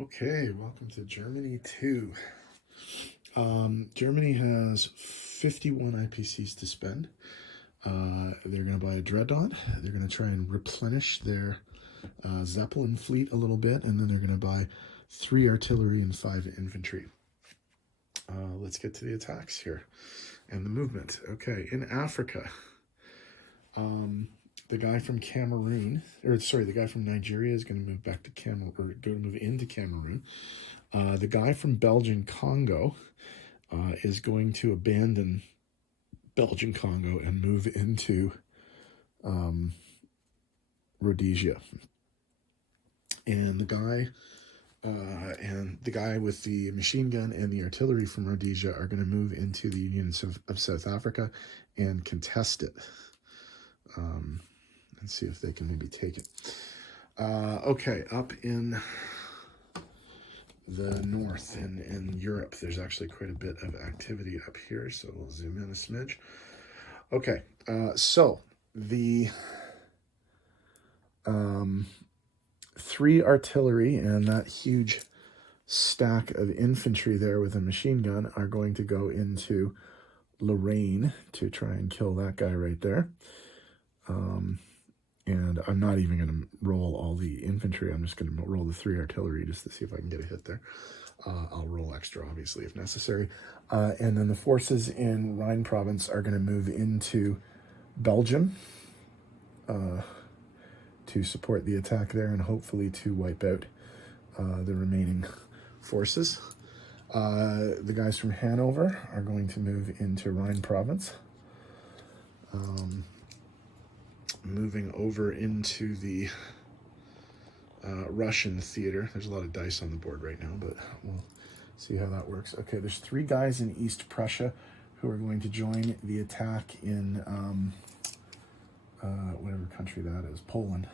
Okay, welcome to Germany 2. Germany has 51 IPCs to spend. They're going to buy a dreadnought. They're going to try and replenish their Zeppelin fleet a little bit, and then they're going to buy 3 artillery and 5 infantry. Let's get to the attacks here and the movement. Okay, in Africa, the guy from the guy from Nigeria is going to move back to Cameroon, or move into Cameroon. The guy from Belgian Congo is going to abandon Belgian Congo and move into Rhodesia. And the guy with the machine gun and the artillery from Rhodesia are going to move into the Union of South Africa and contest it. And see if they can maybe take it. Okay, up in the north in Europe, there's actually quite a bit of activity up here, so we'll zoom in a smidge. Okay, so the 3 artillery and that huge stack of infantry there with a machine gun are going to go into Lorraine to try and kill that guy right there. And I'm not even going to roll all the infantry. I'm just going to roll the 3 artillery just to see if I can get a hit there. I'll roll extra, obviously, if necessary. And then the forces in Rhine province are going to move into Belgium to support the attack there and hopefully to wipe out the remaining forces. The guys from Hanover are going to move into Rhine province. Moving over into the Russian theater. There's a lot of dice on the board right now, but we'll see how that works. Okay, there's 3 guys in East Prussia who are going to join the attack in whatever country that is, Poland,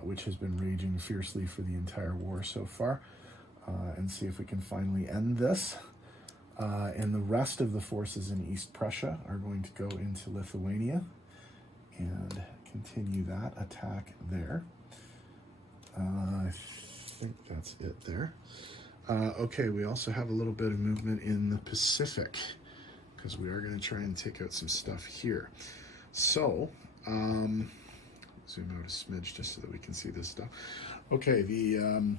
which has been raging fiercely for the entire war so far, and see if we can finally end this. And the rest of the forces in East Prussia are going to go into Lithuania and continue that attack there. I think that's it there. Okay, we also have a little bit of movement in the Pacific because we are going to try and take out some stuff here. So, zoom out a smidge just so that we can see this stuff. Okay, the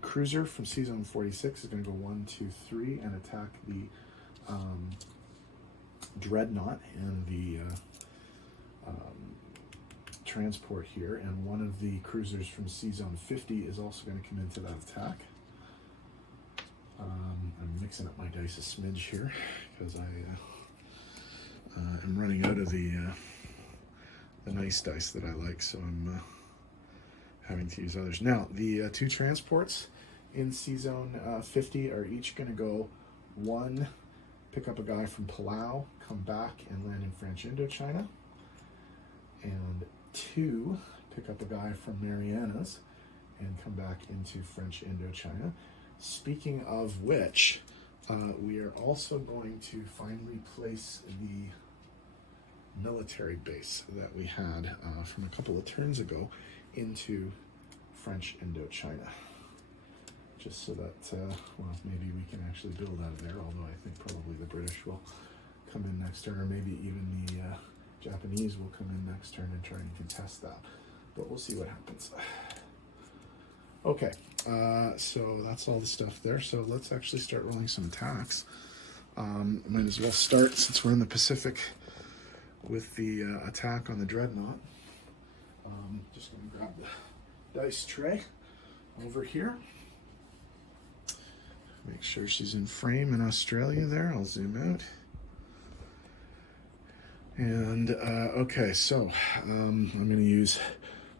cruiser from Sea Zone 46 is going to go 1, 2, 3 and attack the dreadnought and the transport here, and one of the cruisers from Sea Zone 50 is also going to come into that attack. I'm mixing up my dice a smidge here because I am running out of the nice dice that I like, so I'm having to use others. Now, the 2 transports in Sea Zone 50 are each going to go 1, pick up a guy from Palau, come back and land in French Indochina, and 2, pick up a guy from Marianas and come back into French Indochina. Speaking of which, we are also going to finally place the military base that we had from a couple of turns ago into French Indochina. Just so that, maybe we can actually build out of there, although I think probably the British will come in next turn, or maybe even the Japanese will come in next turn and try and contest that, but we'll see what happens. Okay, so that's all the stuff there. So let's actually start rolling some attacks. Might as well start, since we're in the Pacific, with the attack on the dreadnought. Just going to grab the dice tray over here. Make sure she's in frame in Australia there. I'll zoom out. And, okay, so I'm going to use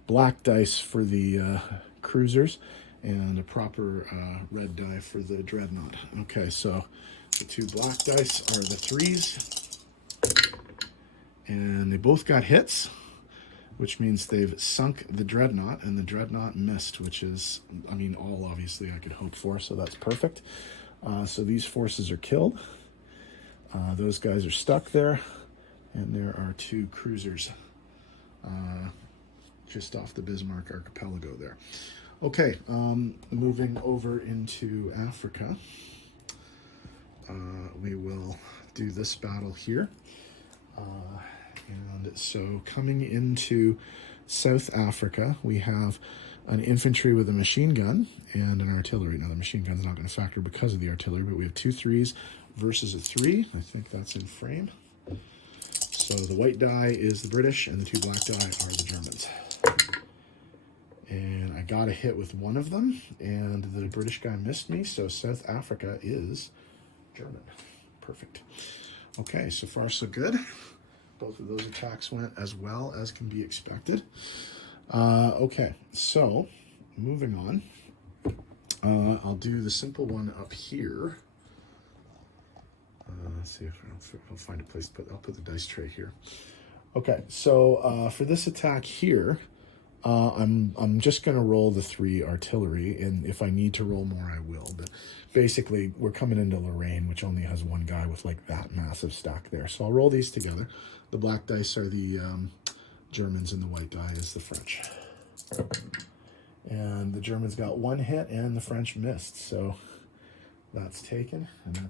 black dice for the cruisers and a proper red die for the dreadnought. Okay, so the 2 black dice are the 3s. And they both got hits, which means they've sunk the dreadnought, and the dreadnought missed, which is, all obviously I could hope for, so that's perfect. So these forces are killed. Those guys are stuck there. And there are 2 cruisers just off the Bismarck archipelago there. Okay, moving over into Africa, we will do this battle here. And so coming into South Africa, we have an infantry with a machine gun and an artillery. Now the machine gun's not going to factor because of the artillery, but we have 2 3s versus a 3. I think that's in frame. So the white die is the British and the 2 black die are the Germans. And I got a hit with one of them, and the British guy missed me, so South Africa is German. Perfect. Okay, so far so good. Both of those attacks went as well as can be expected. Okay, so moving on. I'll do the simple one up here. Let's see if I'll find a place to I'll put the dice tray here. Okay, so for this attack here, I'm just going to roll the 3 artillery, and if I need to roll more, I will. But basically, we're coming into Lorraine, which only has 1 guy with like that massive stack there. So I'll roll these together. The black dice are the Germans, and the white die is the French. And the Germans got 1 hit, and the French missed. So that's taken, and I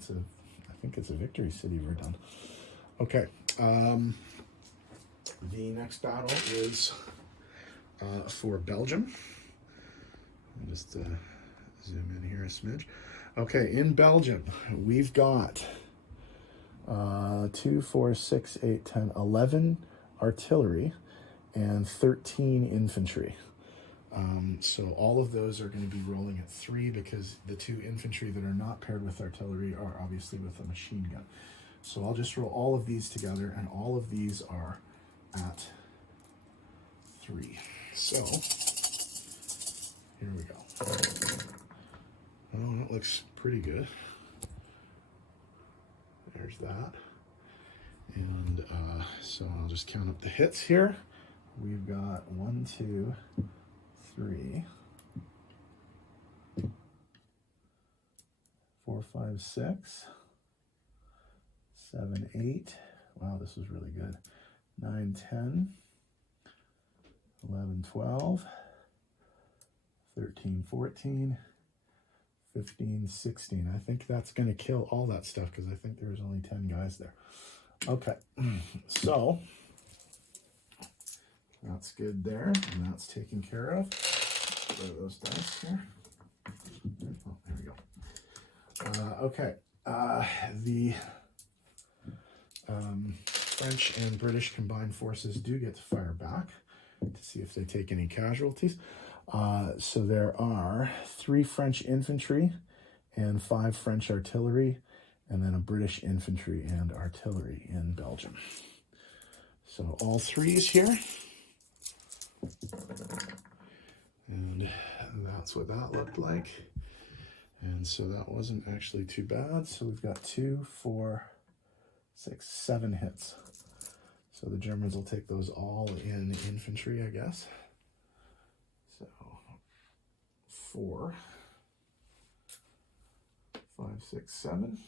think it's a victory city we're done. Okay. The next battle is for Belgium. I'll just zoom in here a smidge. Okay, in Belgium, we've got 2, 4, 6, 8, 10, 11 artillery and 13 infantry. So all of those are going to be rolling at 3 because the 2 infantry that are not paired with artillery are obviously with a machine gun. So I'll just roll all of these together, and all of these are at 3. So here we go. Oh, that looks pretty good. There's that. And so I'll just count up the hits here. We've got 1, 2, 3, 4, 5, 6, 7, 8. Wow, this was really good. 9, 10, 11, 12, 13, 14, 15, 16. I think that's going to kill all that stuff because I think there's only 10 guys there. Okay, so that's good there, and that's taken care of. Throw those dice here. Oh, there we go. Okay, the French and British combined forces do get to fire back to see if they take any casualties. So there are 3 French infantry and 5 French artillery, and then a British infantry and artillery in Belgium. So all 3s here. And that's what that looked like. And so that wasn't actually too bad. So we've got 2, 4, 6, 7 hits. So the Germans will take those all in infantry, I guess. So 4, 5, 6, 7.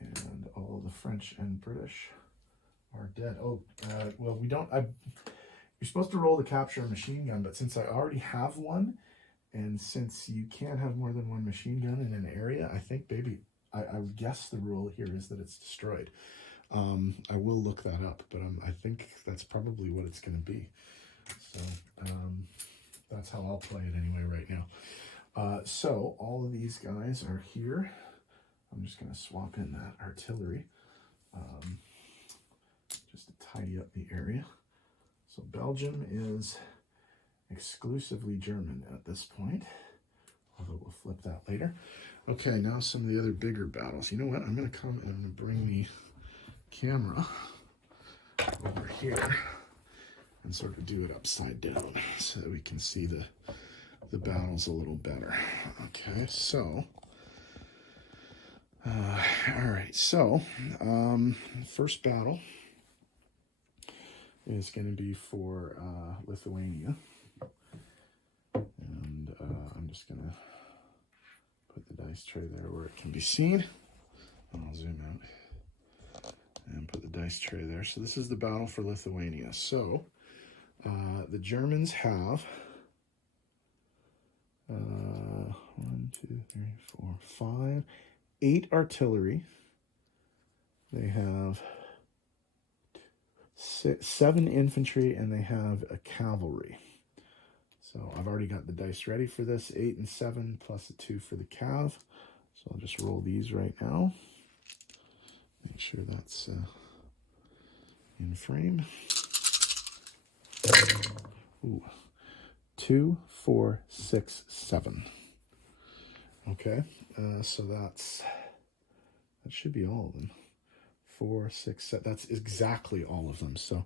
And all the French and British are dead. Oh, well, we don't... You're supposed to roll to capture a machine gun, but since I already have one, and since you can't have more than 1 machine gun in an area, I think, I would guess the rule here is that it's destroyed. I will look that up, but I think that's probably what it's going to be. So that's how I'll play it anyway right now. So all of these guys are here. I'm just going to swap in that artillery just to tidy up the area. So Belgium is exclusively German at this point, although we'll flip that later. Okay, now some of the other bigger battles. You know what? I'm going to come and I'm going to bring the camera over here and sort of do it upside down so that we can see the battles a little better. Okay, so all right, so first battle is going to be for Lithuania, and I'm just going to put the dice tray there where it can be seen. I'll zoom out and put the dice tray there. So this is the battle for Lithuania. So the Germans have 2, 3, 4, 5, 8 artillery. They have 7 infantry, and they have a cavalry. So I've already got the dice ready for this. 8 and 7 plus a 2 for the cav. So I'll just roll these right now. Make sure that's in frame. Ooh. 2, 4, 6, 7. Okay, so that should be all of them. 4, 6, 7. That's exactly all of them. So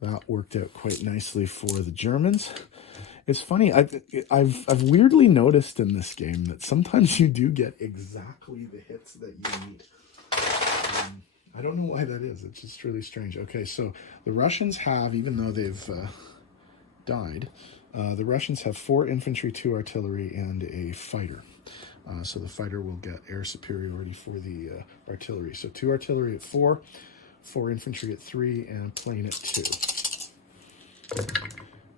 that worked out quite nicely for the Germans. It's funny. I've weirdly noticed in this game that sometimes you do get exactly the hits that you need. I don't know why that is. It's just really strange. Okay, so the Russians have, even though they've died, the Russians have 4 infantry, 2 artillery, and a fighter. So the fighter will get air superiority for the artillery. So 2 artillery at 4, 4 infantry at 3, and a plane at 2.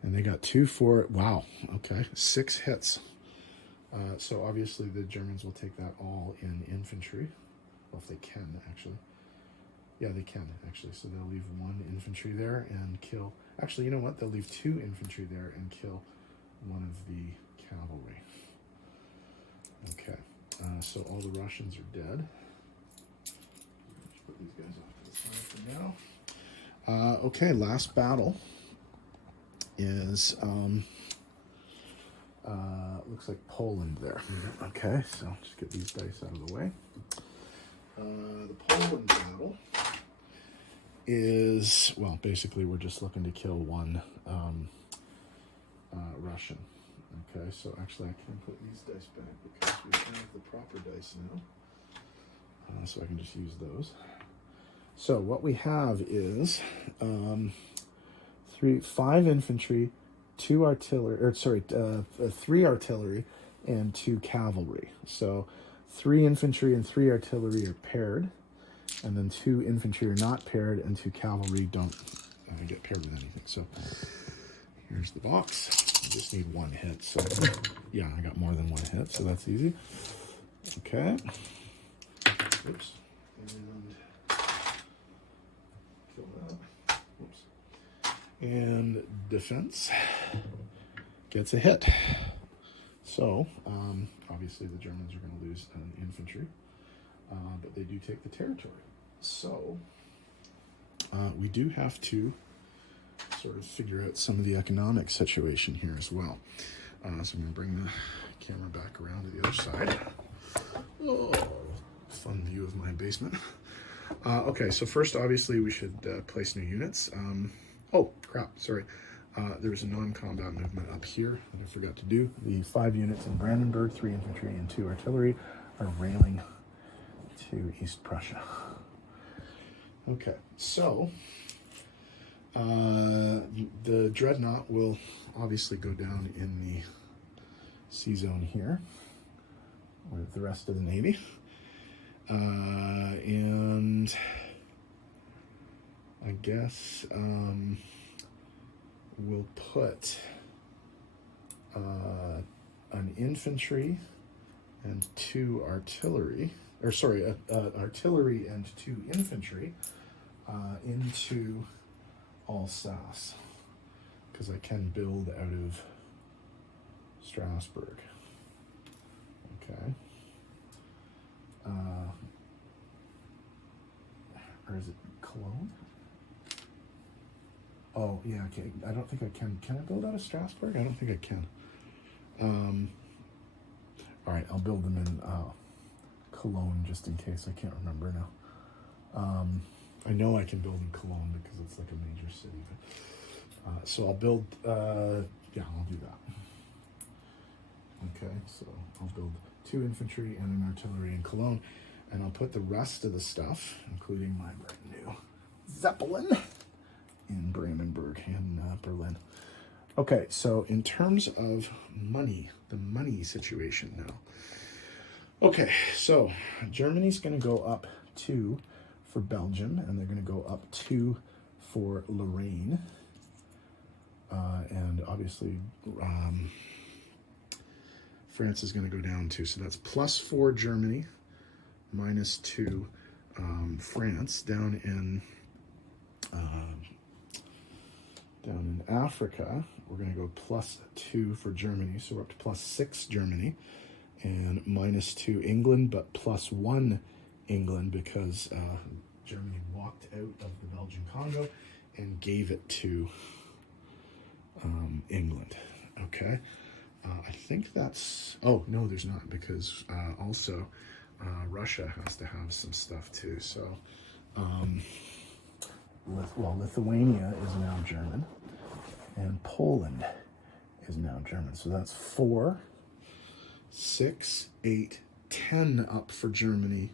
And they got 2, 4, wow, okay, 6 hits. So obviously the Germans will take that all in infantry. Well, if they can, actually. Yeah, they can, actually. So they'll leave 1 infantry there and kill... Actually, you know what? They'll leave 2 infantry there and kill 1 of the cavalry. Okay, so all the Russians are dead. Let's put these guys off to the side for now. Okay, last battle is... looks like Poland there. Okay, so just get these dice out of the way. The Poland battle is, well, basically we're just looking to kill 1 Russian. Okay, so actually I can put these dice back because we have the proper dice now. So I can just use those. So what we have is 5 infantry, 2 artillery, or sorry, 3 artillery and 2 cavalry. So 3 infantry and 3 artillery are paired, and then 2 infantry are not paired, and 2 cavalry don't get paired with anything. So here's the box. I just need 1 hit. So yeah, I got more than 1 hit, so that's easy. Okay. Oops. And kill that. Oops. And defense gets a hit. So obviously the Germans are going to lose an infantry, but they do take the territory. So we do have to sort of figure out some of the economic situation here as well. So I'm going to bring the camera back around to the other side. Oh, fun view of my basement. Okay, so first, obviously, we should place new units. Oh, crap, sorry. There was a non-combat movement up here that I forgot to do. The 5 units in Brandenburg, 3 infantry and 2 artillery, are railing to East Prussia. Okay, so the Dreadnought will obviously go down in the sea zone here with the rest of the Navy. And I guess we'll put an infantry and 2 artillery, or sorry, artillery and 2 infantry into Alsace, because I can build out of Strasbourg. Okay. Or is it Cologne? Oh, yeah, okay. I don't think I can. Can I build out of Strasbourg? I don't think I can. All right, I'll build them in Cologne just in case. I can't remember now. I know I can build in Cologne because it's like a major city. But, so I'll build, yeah, I'll do that. Okay, so I'll build 2 infantry and an artillery in Cologne, and I'll put the rest of the stuff, including my brand new Zeppelin, in Brandenburg in Berlin. Okay, so in terms of money, the money situation now. Okay, so Germany's going to go up 2 for Belgium, and they're going to go up 2 for Lorraine, and obviously France is going to go down 2. So that's +4 Germany, -2 France. Down in Africa, we're going to go +2 for Germany. So we're up to +6 Germany. And -2 England, but +1 England because Germany walked out of the Belgian Congo and gave it to England. Okay. I think that's... Oh, no, there's not, because also Russia has to have some stuff too. So, Lithuania is now German, and Poland is now German. So that's 4, 6, 8, 10 up for Germany,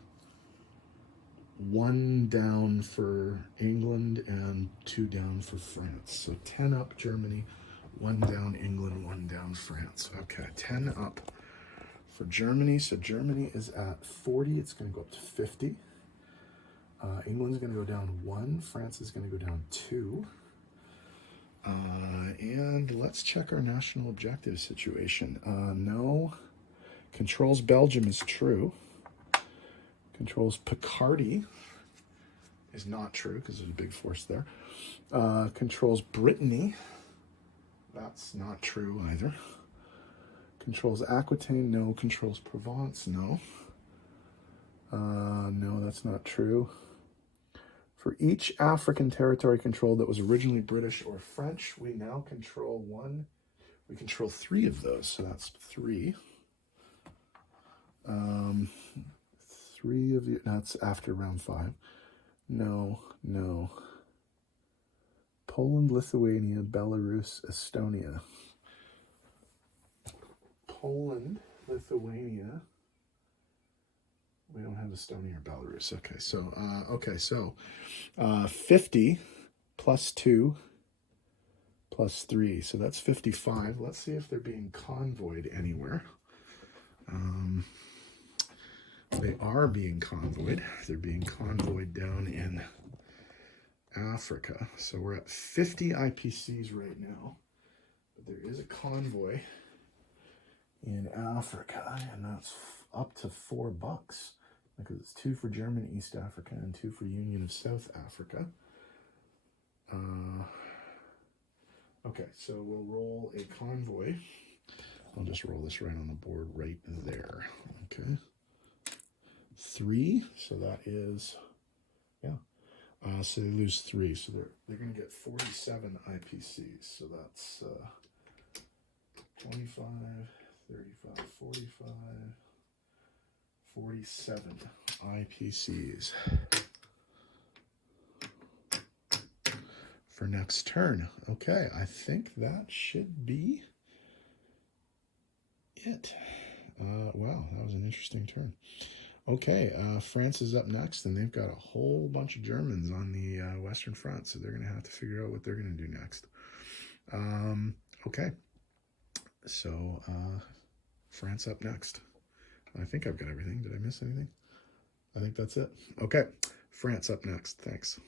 1 down for England, and 2 down for France. So 10 up Germany, 1 down England, 1 down France. Okay, 10 up for Germany. So Germany is at 40. It's going to go up to 50. England's going to go down 1. France is going to go down 2. And let's check our national objective situation. No. Controls Belgium is true. Controls Picardy is not true because there's a big force there. Controls Brittany. That's not true either. Controls Aquitaine, no. Controls Provence, no. No, that's not true. For each African territory controlled that was originally British or French, we now control 1. We control 3 of those, so that's 3. 3 of you, that's after round 5. No, no. Poland, Lithuania, Belarus, Estonia. Poland, Lithuania. We don't have Estonia or Belarus. Okay, so 50 plus 2 plus 3. So that's 55. Let's see if they're being convoyed anywhere. They are being convoyed. They're being convoyed down in Africa. So we're at 50 IPCs right now. But there is a convoy in Africa, and that's up to $4 because it's 2 for German East Africa and 2 for Union of South Africa. Okay, so we'll roll a convoy. I'll just roll this right on the board right there. Okay. 3, so that is, yeah. So they lose 3, so they're going to get 47 IPCs. So that's 25, 35, 45, 47 IPCs for next turn. Okay, I think that should be it. Wow, that was an interesting turn. Okay, France is up next, and they've got a whole bunch of Germans on the Western Front, so they're going to have to figure out what they're going to do next. Okay, so France up next. I think I've got everything. Did I miss anything? I think that's it. Okay, France up next. Thanks.